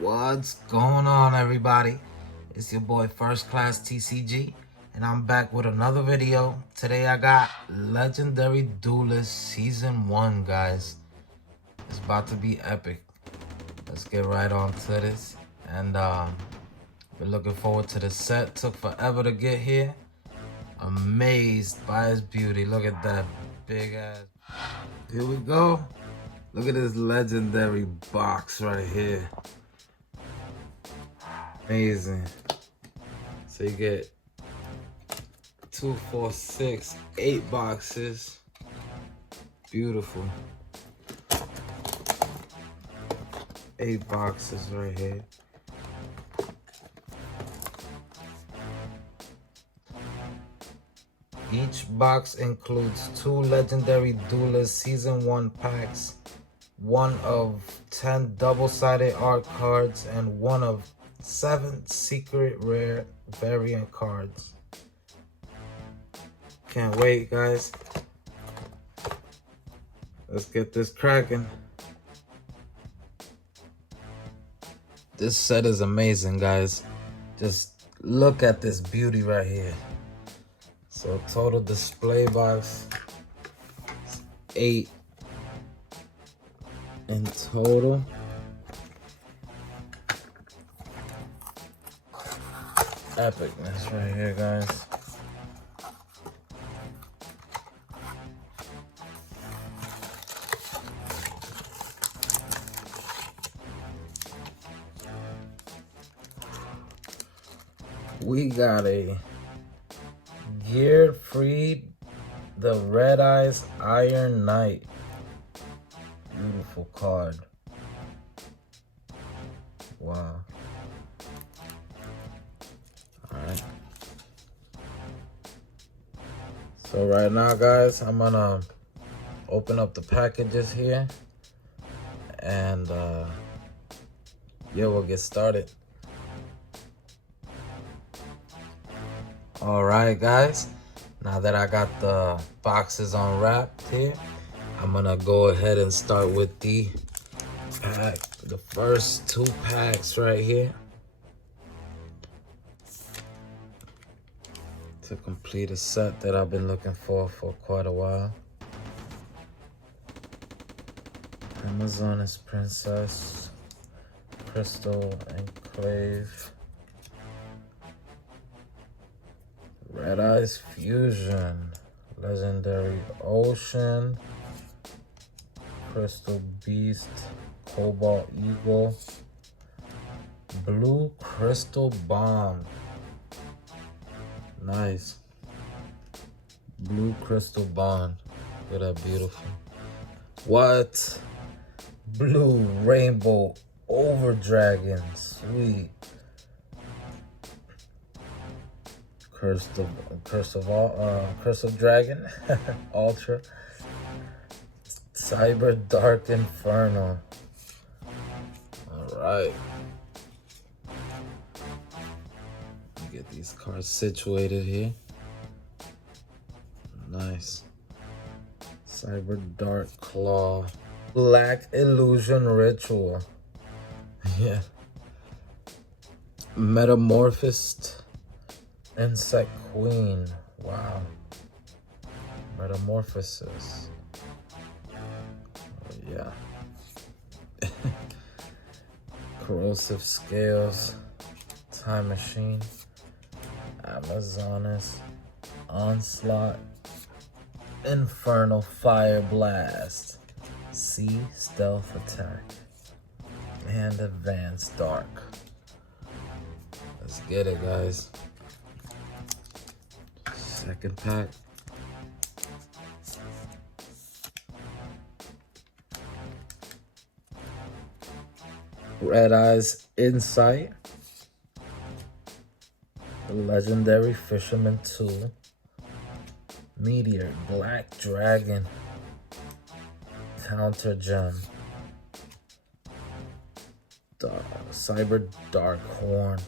What's going on, everybody? It's your boy First Class TCG, and I'm back with another video. Today I got Legendary Duelist Season 1, guys. It's about to be epic. Let's get right on to this. And we're looking forward to the set. Took forever to get here. Amazed by his beauty. Look at that big ass. Here we go. Look at this legendary box right here. Amazing. So you get 2, 4, 6, 8 boxes. Beautiful. 8 boxes right here. Each box includes 2 Legendary Duelist Season 1 packs, 1 of 10 double-sided art cards, and 1 of 7 secret rare variant cards. Can't wait, guys. Let's get this cracking. This set is amazing, guys. Just look at this beauty right here. So total display box, 8 in total. Epicness right here, guys. We got a geared free, the Red Eyes Iron Knight. Beautiful card. Wow. Alright. So right now, guys, I'm gonna open up the packages here. And yeah, we'll get started. Alright, guys, now that I got the boxes unwrapped here, I'm gonna go ahead and start with the pack, the first 2 packs right here, to complete a set that I've been looking for quite a while. Amazonas Princess, Crystal Enclave, Red Eyes Fusion, Legendary Ocean, Crystal Beast, Cobalt Eagle, Blue Crystal Bomb. Nice. Blue Crystal Bond. Look at that, beautiful. What? Blue Rainbow Over Dragon. Sweet. Curse of Dragon. Ultra. Cyber Dark Inferno. Alright. Get these cards situated here. Nice. Cyber Dark Claw. Black Illusion Ritual. Yeah. Metamorphosed Insect Queen. Wow. Metamorphosis. Oh, yeah. Corrosive Scales. Time Machine. Amazonas. Onslaught. Infernal Fire Blast. Sea Stealth Attack. And Advanced Dark. Let's get it, guys. Second pack. Red Eyes Insight. Legendary Fisherman 2. Meteor Black Dragon. Counter Gem. Cyber Dark Horn.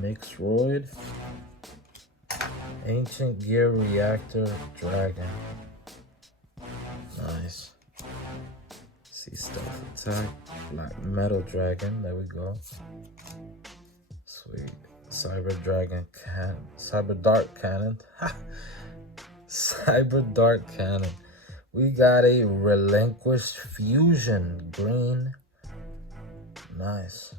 Mixroid. Ancient Gear Reactor Dragon. Nice. See Stealth Attack. Black Metal Dragon. There we go. Sweet. Cyber Dragon Cannon. Cyber Dark Cannon. Cyber Dark Cannon. We got a Relinquished Fusion. Green. Nice.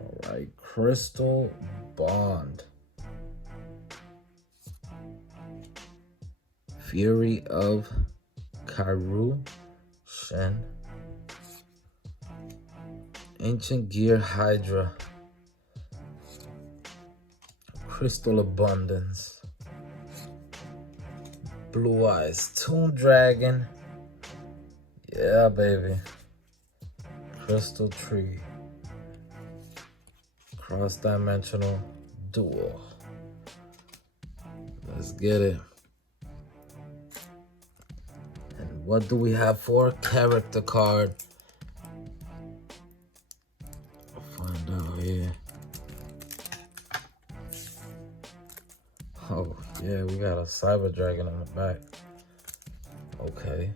Alright. Crystal Bond. Fury of Karu Shen. Ancient Gear Hydra. Crystal Abundance. Blue Eyes Toon Dragon. Yeah, baby. Crystal Tree. Cross-dimensional duel. Let's get it. And what do we have for a character card? I'll find out here. Oh, yeah, we got a Cyber Dragon on the back. Okay.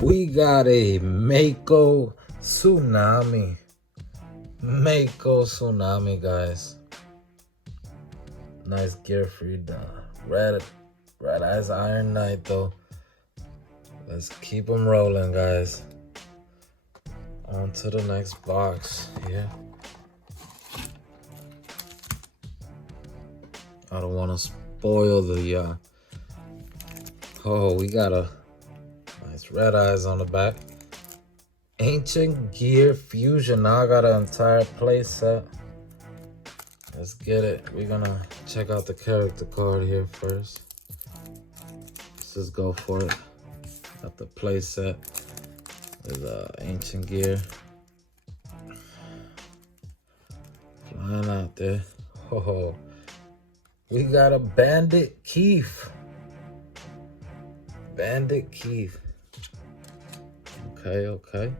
We got a Mako Tsunami. Mako Tsunami, guys. Nice gear freed. Red Eyes Iron Knight, though. Let's keep them rolling, guys. On to the next box here. I don't want to spoil the... Oh, we got a nice Red Eyes on the back. Ancient Gear Fusion. Now I got an entire play set. Let's get it. We're gonna check out the character card here first. Let's just go for it. Got the play set with Ancient Gear. Flying out there. Oh, we got a Bandit Keith. Bandit Keith. Okay.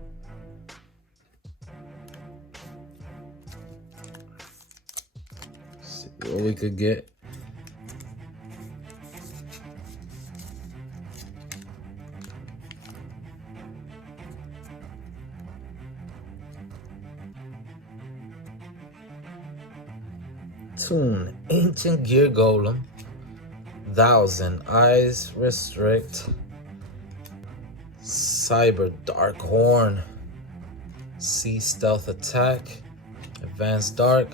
See what we could get. Toon, Ancient Gear Golem. 1000 Eyes Restrict. Cyber Dark Horn. Sea Stealth Attack. Advanced Dark.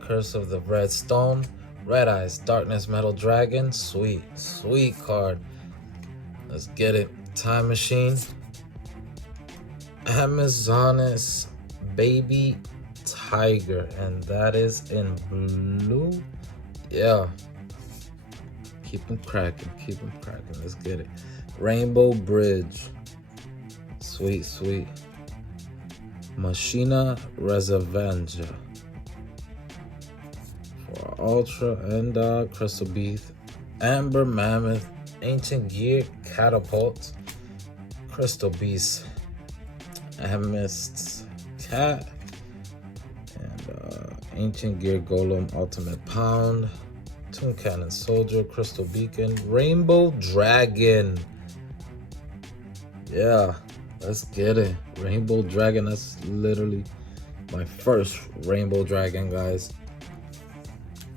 Curse of the Red Stone. Red Eyes Darkness Metal Dragon. Sweet card. Let's get it. Time Machine. Amazonas Baby Tiger. And that is in blue. Yeah. Keep them cracking. Let's get it. Rainbow Bridge. Sweet. Machina Reservanja. For Ultra and Crystal Beast. Amber Mammoth. Ancient Gear Catapult. Crystal Beast. Amist Cat. And Ancient Gear Golem Ultimate Pound. Toon Cannon Soldier. Crystal Beacon. Rainbow Dragon. Yeah, let's get it. Rainbow Dragon. That's literally my first Rainbow Dragon, guys.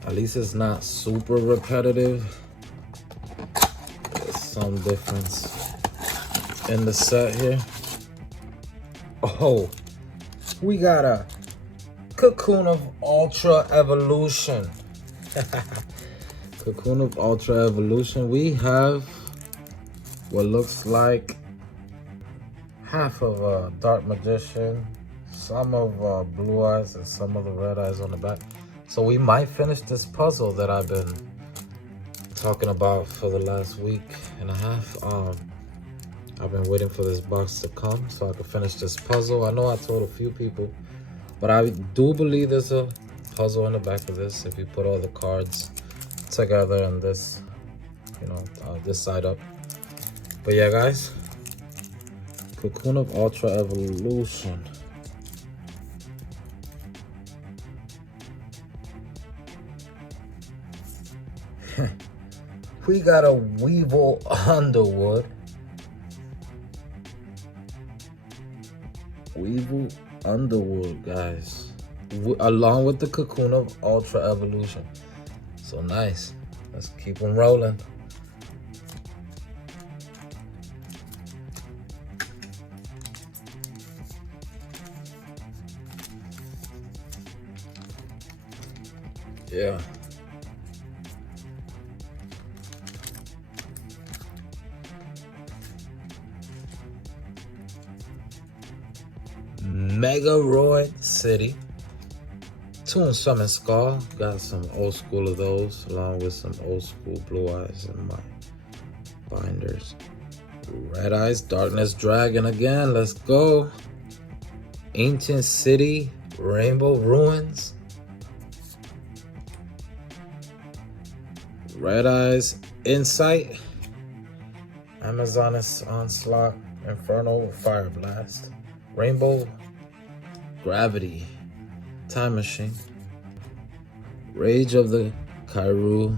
At least it's not super repetitive. There's some difference in the set here. Oh, we got a Cocoon of Ultra Evolution. Cocoon of Ultra Evolution. We have what looks like half of Dark Magician, some of Blue Eyes, and some of the Red Eyes on the back. So we might finish this puzzle that I've been talking about for the last week and a half. I've been waiting for this box to come so I can finish this puzzle. I know I told a few people, but I do believe there's a puzzle in the back of this if you put all the cards together and this, this side up. But yeah, guys, Cocoon of Ultra Evolution. We got a Weevil Underwood. Weevil Underwood, guys. Along with the Cocoon of Ultra Evolution. So nice. Let's keep them rolling. Yeah. Megaroid City. Toon Summon Skull. Got some old school of those, along with some old school Blue Eyes in my binders. Red Eyes Darkness Dragon again. Let's go. Ancient City Rainbow Ruins. Red Eyes Insight. Amazoness Onslaught. Inferno Fire Blast. Rainbow Gravity. Time Machine. Rage of the Kairu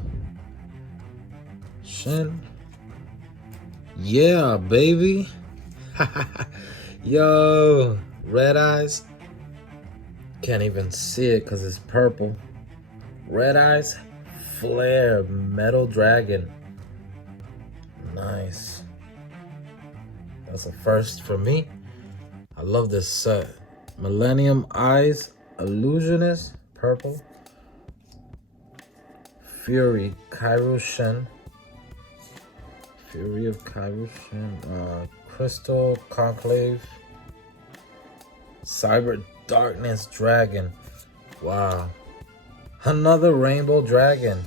Shin. Yeah, baby. Yo, Red Eyes. Can't even see it because it's purple. Red Eyes Flare Metal Dragon. Nice. That's a first for me. I love this set. Millennium Eyes Illusionist, purple. Fury Kairu Shin. Fury of Kairu Shin. Crystal Conclave. Cyber Darkness Dragon. Wow. Another Rainbow Dragon.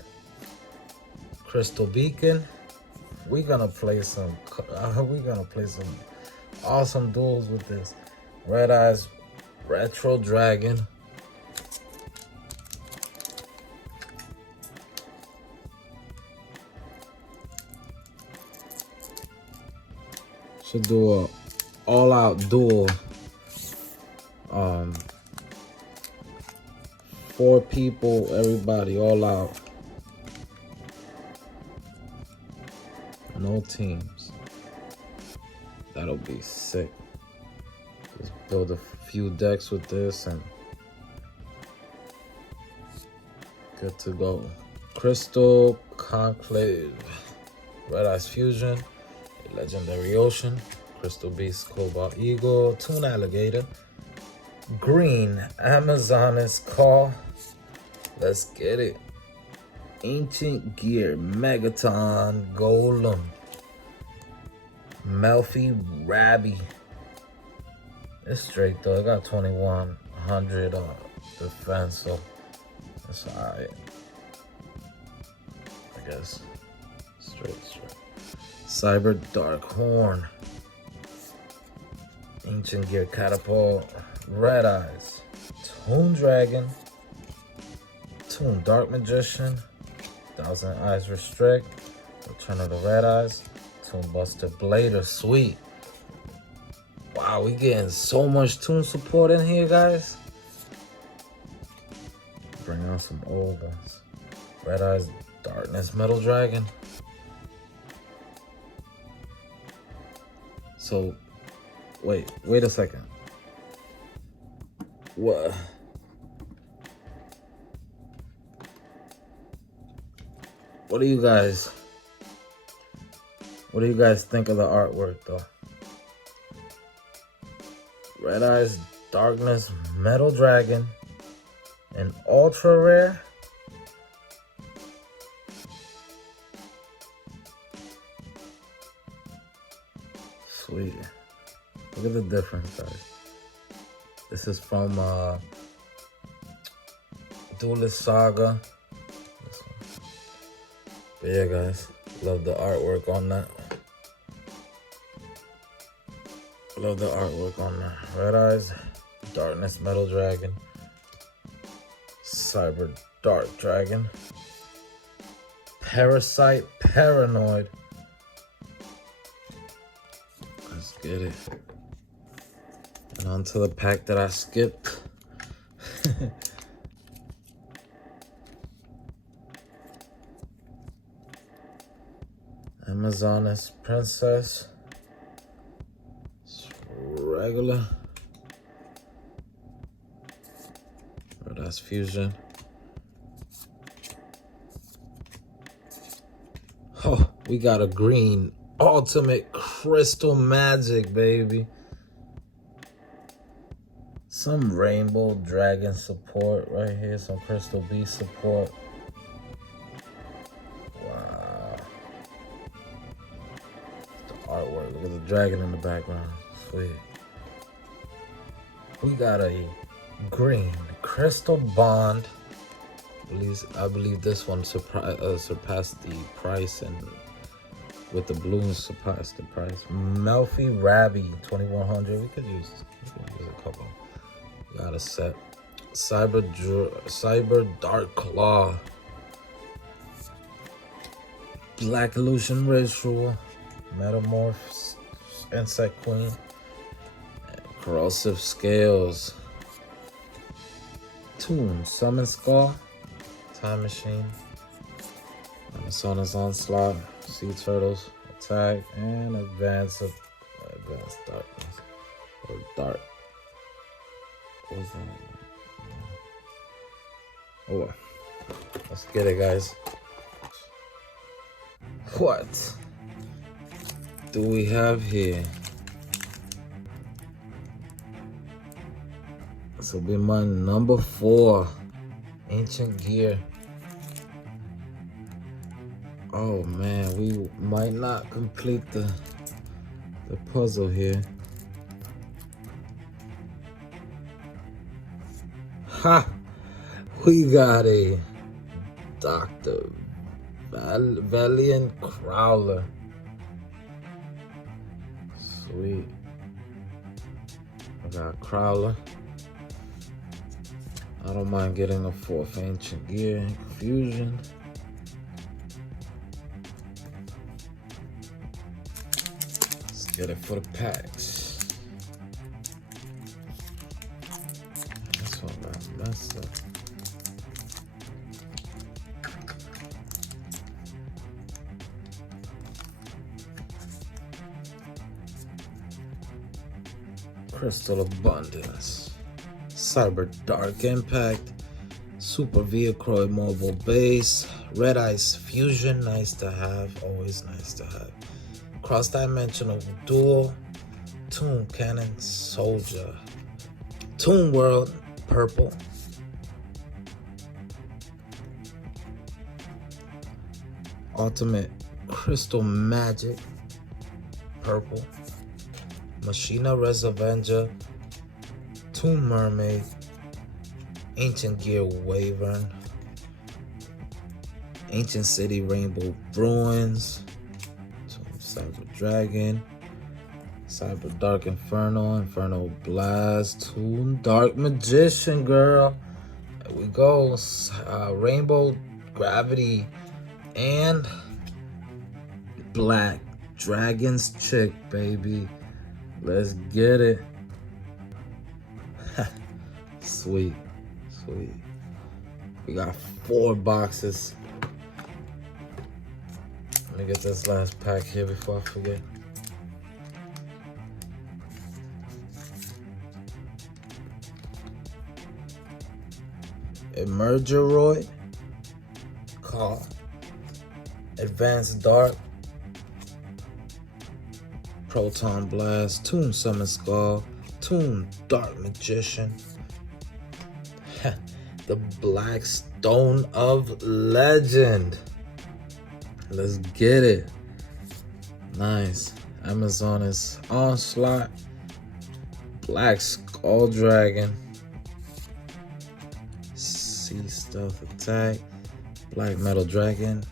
Crystal Beacon. We're gonna play some awesome duels with this. Red Eyes Retro Dragon. Should do a all-out duel. 4 people, everybody, all out. No teams. That'll be sick. Just build a few decks with this and good to go. Crystal Conclave. Red Eyes Fusion. Legendary Ocean. Crystal Beast Cobalt Eagle. Toon Alligator. Green Amazoness Call. Let's get it. Ancient Gear Megaton Golem. Melfi Rabby. It's straight though. I got 2100 defense, so that's alright. I guess. Straight. Cyber Dark Horn. Ancient Gear Catapult. Red Eyes. Toon Dragon. Toon Dark Magician. Thousand Eyes Restrict. Return of the Red Eyes. Toon Buster Blader. Sweet. Wow, we getting so much Toon support in here, guys. Bring out some old ones. Red Eyes Darkness Metal Dragon. So, wait a second. What? What do you guys think of the artwork though? Red Eyes Darkness Metal Dragon, an ultra rare. Sweet. Look at the difference, guys. This is from Duelist Saga. But yeah, guys, love the artwork on that. Love the artwork on that. Red Eyes, Darkness Metal Dragon, Cyber Dark Dragon, Parasite Paranoid. Let's get it. And on to the pack that I skipped. Amazonas Princess. It's regular. Oh, that's fusion. Oh, we got a green ultimate crystal magic, baby. Some rainbow dragon support right here. Some crystal beast support. Wow. The artwork. Look at the dragon in the background. Sweet. We got a green crystal bond. I believe this one surpassed the price, and with the balloons surpassed the price. Melfi Rabby 2100. We could use a couple. Got a set. Cyber Dark Claw. Black Illusion Ritual. Metamorph Insect Queen. Corrosive Scales. Toon Summon Skull. Time Machine. Amazonas Onslaught. Sea Turtles. Attack. And Advanced Darkness. Or Dark. What was that? Oh well. Let's get it, guys. What do we have here? This will be my number 4. Ancient Gear. Oh man, we might not complete the puzzle here. Ha! We got a Dr. Valiant Crowler. Sweet. I got a Crowler. I don't mind getting a 4th Ancient Gear Fusion. Let's get it for the packs. This one got messed up. Crystal Abundance. Cyber Dark Impact. Super Vehicle Mobile Base. Red Ice Fusion, nice to have, always nice to have. Cross-dimensional duel. Toon Cannon Soldier. Toon World purple. Ultimate Crystal Magic purple. Machina Reservenger. Toon Mermaid. Ancient Gear Wyvern. Ancient City Rainbow Bruins. Cyber Dragon. Cyber Dark Inferno. Inferno Blast. Toon Dark Magician, girl. There we go. Rainbow Gravity. And Black Dragon's Chick, baby. Let's get it. Sweet. Sweet. We got 4 boxes. Let me get this last pack here before I forget. Emergeroid. Call. Advanced Dark. Proton Blast. Toon Summon Skull. Toon Dark Magician. The Black Stone of Legend. Let's get it. Nice. Amazonas Onslaught. Black Skull Dragon. Sea Stealth Attack. Black Metal Dragon.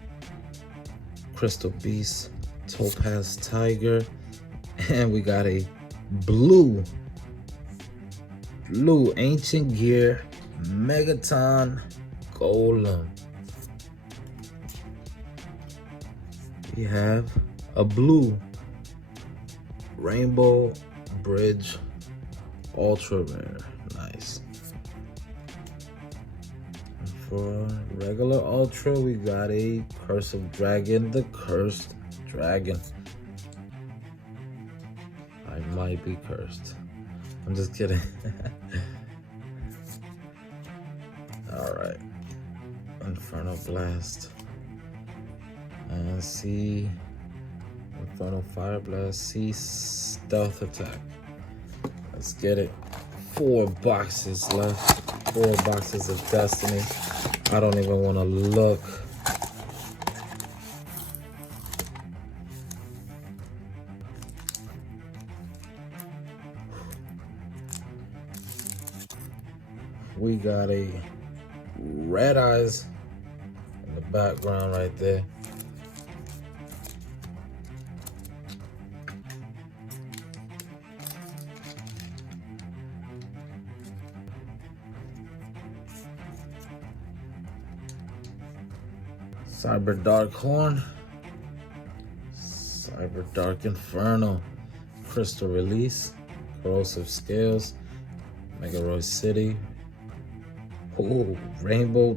Crystal Beast. Topaz Tiger. And we got a blue Ancient Gear Megaton Golem. we have a blue Rainbow Bridge Ultra Rare. Nice. And for regular Ultra, we got a Curse of Dragon, the Cursed Dragon. I might be cursed. I'm just kidding. Alright. Inferno Blast. And see Inferno Fire Blast. See Stealth Attack. Let's get it. 4 boxes left. 4 boxes of Destiny. I don't even want to look. We got a Red Eyes in the background right there. Cyber Dark Horn, Cyber Dark Inferno, Crystal Release, Corrosive Scales, Megaroid City. Oh, Rainbow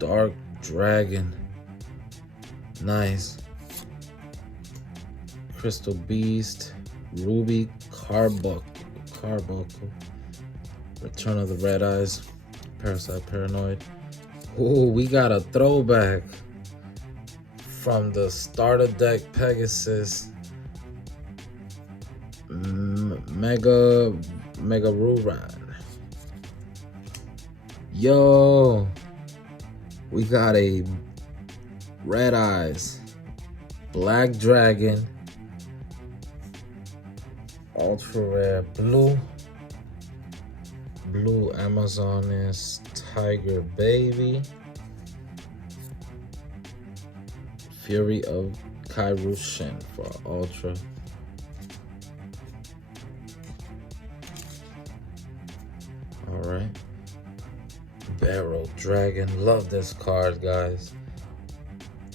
Dark Dragon. Nice. Crystal Beast, Ruby Carbuncle, Return of the Red Eyes, Parasite Paranoid. Oh, we got a throwback from the starter deck Pegasus. Mega Ruran. Yo, we got a Red Eyes, Black Dragon, Ultra Rare, Blue Amazoness, Tiger Baby, Fury of Kairyu-Shin for Ultra. Alright. Barrel Dragon. Love this card, guys.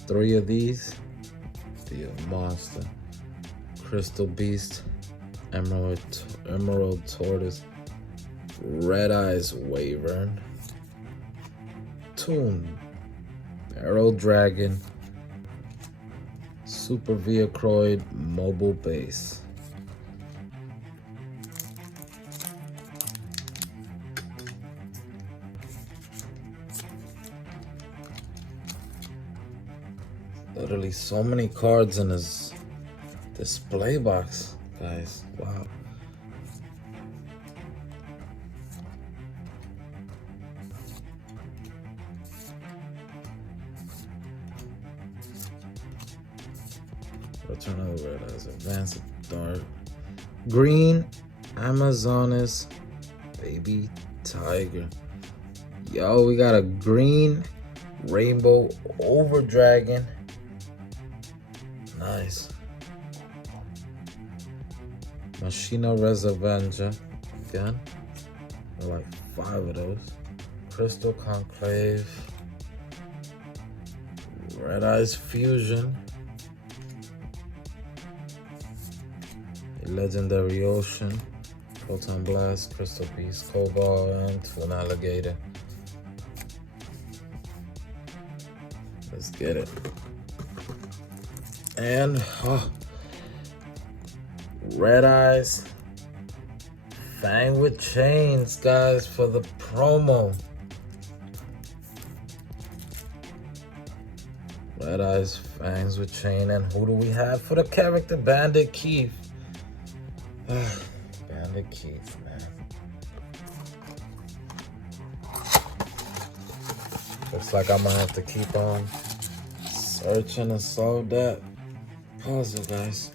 3 of these. Be a monster. Crystal Beast. Emerald Tortoise. Red Eyes Wyvern. Toon. Barrel Dragon. Super Viacroid Mobile Base. Literally so many cards in his display box, guys. Wow. Return of the Red Eyes, Advanced Dark. Green Amazoness Baby Tiger. Yo, we got a green Rainbow Over Dragon. Nice. Machina Reservenger. Again. Like 5 of those. Crystal Conclave. Red Eyes Fusion. A Legendary Ocean. Photon Blast. Crystal Beast. Cobalt. And Toon Alligator. Let's get it. And Red Eyes Fang with Chains, guys, for the promo. Red Eyes Fangs with Chain. And who do we have for the character? Bandit Keith. Bandit Keith, man. Looks like I'm gonna have to keep on searching to solve that puzzle, guys.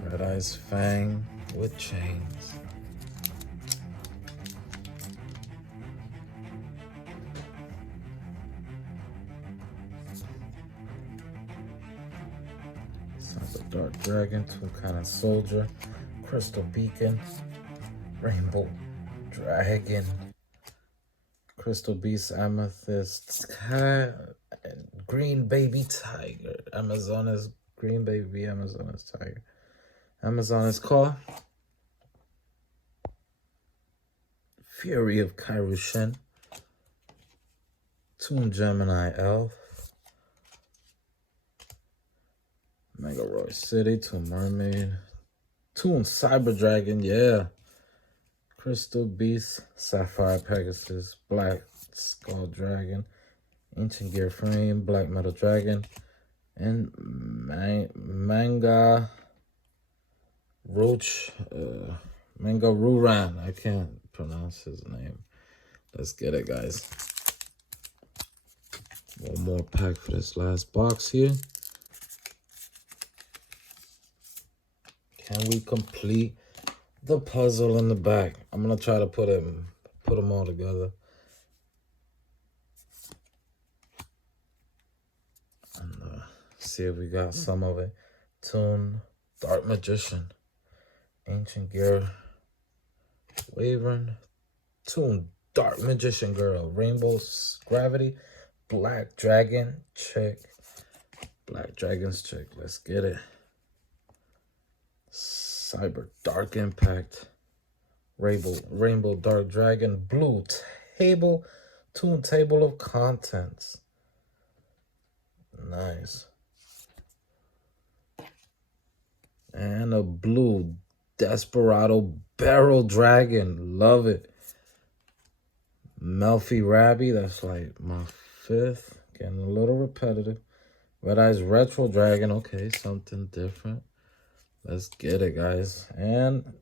Red Eyes Fang with Chains. Sounds like Dark Dragon, Toon Kind of Soldier, Crystal Beacon, Rainbow Dragon, Crystal Beast, Amethyst, Green Baby Tiger. Amazonas, Green Baby, Amazonas Tiger. Amazonas Call. Fury of Kairushin. Toon Gemini Elf. Mega Roy City, Toon Mermaid. Toon Cyber Dragon, yeah. Crystal Beast, Sapphire Pegasus, Black Skull Dragon, Ancient Gear Frame, Black Metal Dragon, and Manga Roach, Manga Ruran. I can't pronounce his name. Let's get it, guys. One more pack for this last box here. Can we complete the puzzle in the back? I'm gonna try to put them all together. And see if we got some of it. Toon Dark Magician, Ancient Gear Wyvern, Toon Dark Magician Girl, Rainbow's Gravity, Black Dragon Chick, Black Dragon's Chick. Let's get it. Cyber Dark Impact, Rainbow Dark Dragon, Blue Table, Toon Table of Contents. Nice. And a blue Desperado Barrel Dragon. Love it. Melfi Rabby, that's like my 5th. Getting a little repetitive. Red Eyes Retro Dragon. Okay, something different. Let's get it, guys. And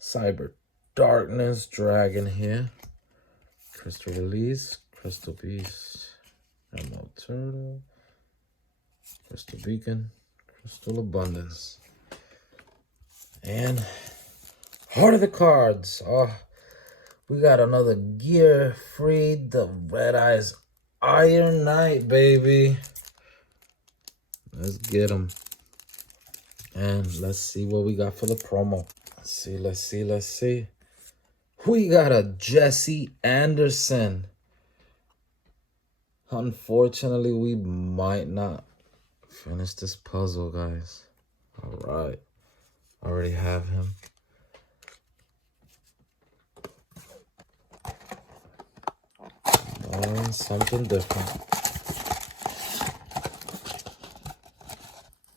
Cyber Darkness Dragon here. Crystal Release, Crystal Beast, Emerald Turtle, Crystal Beacon, Crystal Abundance. And Heart of the Cards. Oh, we got another Gear Free, the Red Eyes Iron Knight, baby. Let's get them. And let's see what we got for the promo. Let's see. We got a Jesse Anderson. Unfortunately, we might not finish this puzzle, guys. All right. Already have him. Something different.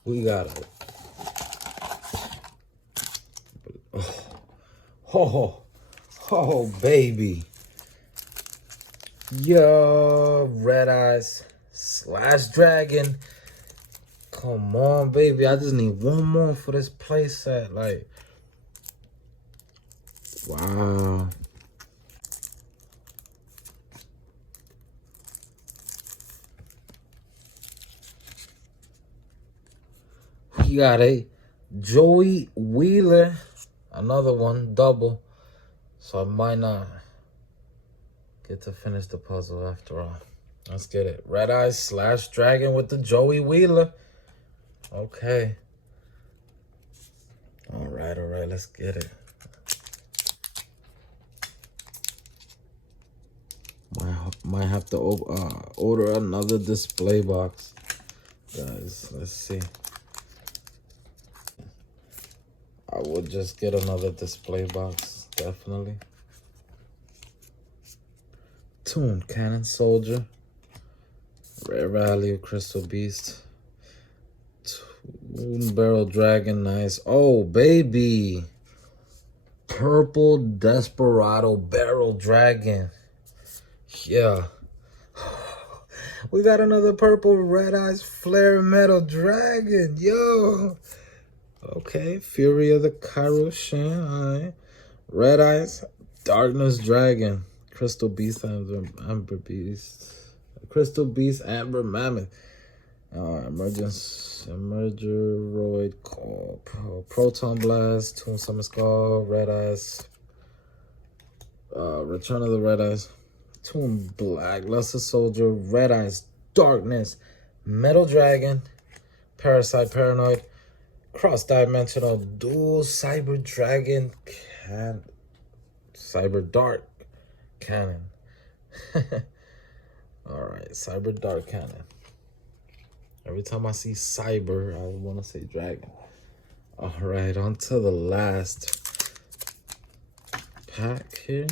We got it. Oh, baby. Yo, Red Eyes / Dragon. Come on, baby. I just need one more for this playset. Like, wow. We got a Joey Wheeler. Another one, double. So I might not get to finish the puzzle after all. Let's get it. Red Eyes / Dragon with the Joey Wheeler. Okay. All right. Let's get it. Might have to order another display box. Guys, let's see. I would just get another display box, definitely. Toon Cannon Soldier. Rare Value Crystal Beast. Toon Barrel Dragon, nice. Oh, baby. Purple Desperado Barrel Dragon. Yeah. We got another purple Red Eyes Flare Metal Dragon. Yo. Okay, Fury of the Kairushin. All right. Red Eyes Darkness Dragon. Crystal Beast, Amber Beast. Crystal Beast, Amber Mammoth. Emergeroid Call. Proton Blast. Toon Summer Skull. Red Eyes. Return of the Red Eyes. Toon Black. Luster Soldier. Red Eyes Darkness. Metal Dragon. Parasite Paranoid. Cross-dimensional dual Cyber Dragon Cyber Dark Cannon. Alright, Cyber Dark Cannon. Every time I see Cyber, I want to say Dragon. Alright, on to the last pack here.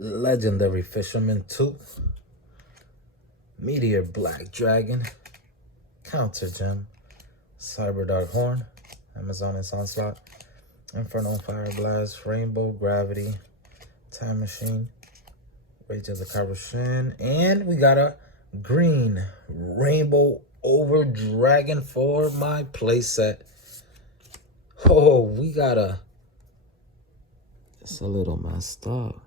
Legendary Fisherman Tooth. Meteor Black Dragon. Counter Gem. Cyber Dark Horn. Amazoness Onslaught. Inferno Fire Blast. Rainbow Gravity. Time Machine. Rage of the Carvation. And we got a green Rainbow Over Dragon for my playset. Oh, we got a... It's a little messed up.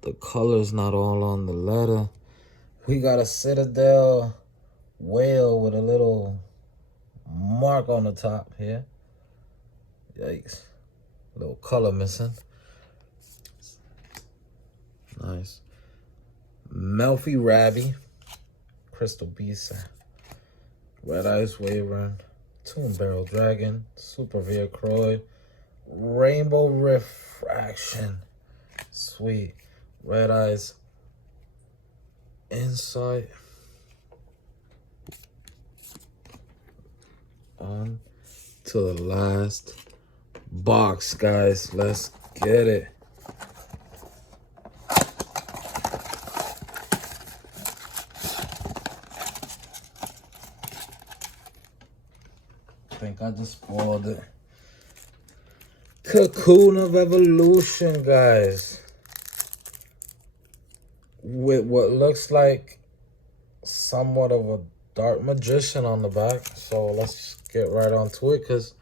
The color's not all on the letter. We got a Citadel whale with a little mark on the top here. Yikes. A little color missing. Nice. Melfi Rabby. Crystal Beast. Red Eyes Wyvern. Tomb Barrel Dragon. Super Via Croyd. Rainbow Refraction. Sweet. Red Eyes Insight. On to the last box, guys. Let's get it. I think I just spoiled it. Cocoon of Evolution, guys. With what looks like somewhat of a Dark Magician on the back. So let's get right onto it, because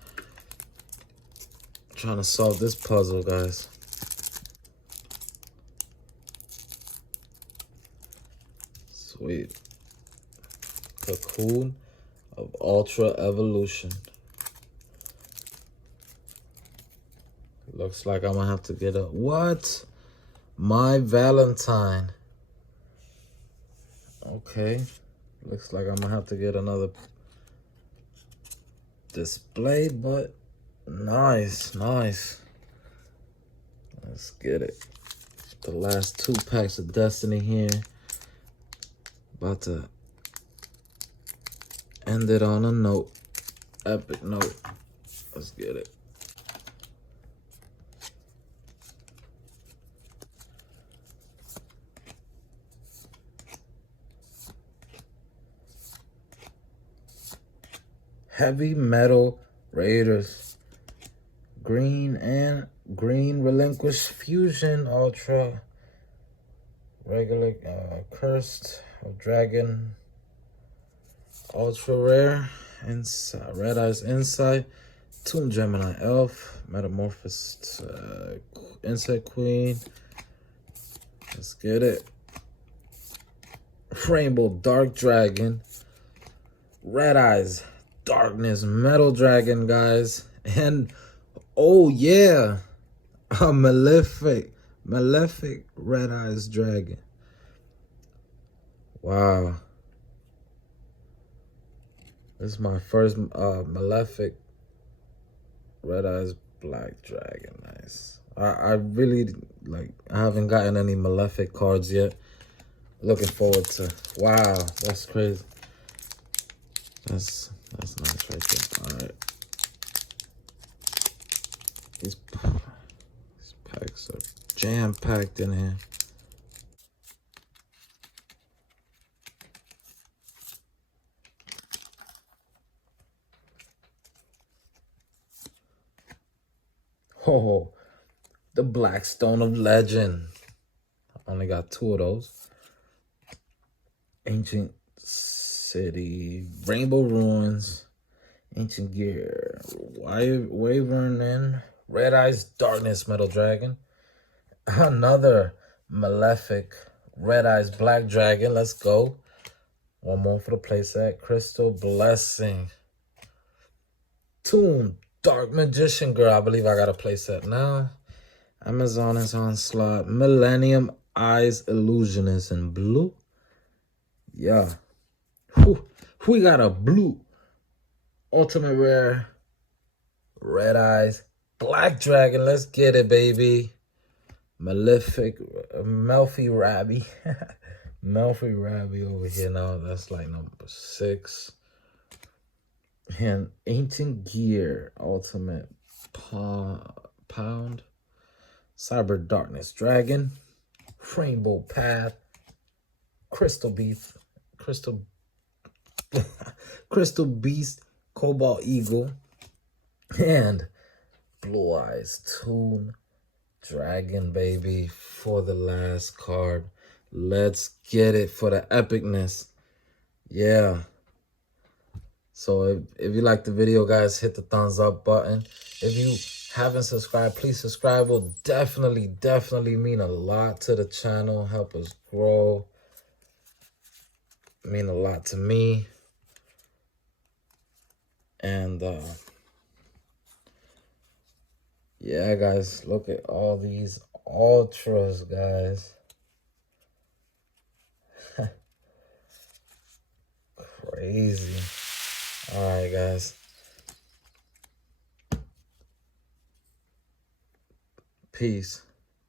I'm trying to solve this puzzle, guys. Sweet. Cocoon of Ultra Evolution. Looks like I'm gonna have to get a... What? My Valentine. Okay. Looks like I'm gonna have to get another display, but nice, nice. Let's get it. The last 2 packs of Destiny here. About to end it on a note. Epic note. Let's get it. Heavy Metal Raiders. Green and green Relinquished Fusion Ultra. Regular Cursed Dragon. Ultra Rare. Inside, Red Eyes Insight. Tomb Gemini Elf. Metamorphosed Insect Queen. Let's get it. Rainbow Dark Dragon. Red Eyes Darkness Metal Dragon, guys. And oh yeah, a Malefic Red Eyes Dragon. Wow. This is my first Malefic Red Eyes Black Dragon. Nice. I really, like, I haven't gotten any Malefic cards yet. Looking forward to... Wow, that's crazy. That's nice right there. All right. These packs are jam-packed in here. Oh, the Blackstone of Legend. I only got 2 of those. Ancient City, Rainbow Ruins, Ancient Gear, Wyvern, and Red Eyes Darkness Metal Dragon. Another Malefic Red Eyes Black Dragon. Let's go. One more for the playset. Crystal Blessing. Tomb Dark Magician Girl. I believe I got a playset now. Amazoness Onslaught. Millennium Eyes Illusionist in blue. Yeah. Whew. We got a blue ultimate rare red eyes black dragon. Let's get it, baby. Malefic Melfi Rabby. Melfi Rabby over here now. That's like number 6. And Ancient Gear Ultimate Pound. Cyber Darkness Dragon. Rainbow Path. Crystal Beast. Crystal Beast. Cobalt Eagle. And Blue Eyes Toon Dragon, baby, for the last card. Let's get it for the epicness. Yeah. So if you like the video, guys, hit the thumbs up button. If you haven't subscribed, please subscribe. Will definitely mean a lot to the channel. Help us grow. Mean a lot to me. And yeah, guys, look at all these ultras, guys. Crazy. All right, guys. Peace.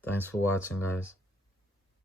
Thanks for watching, guys.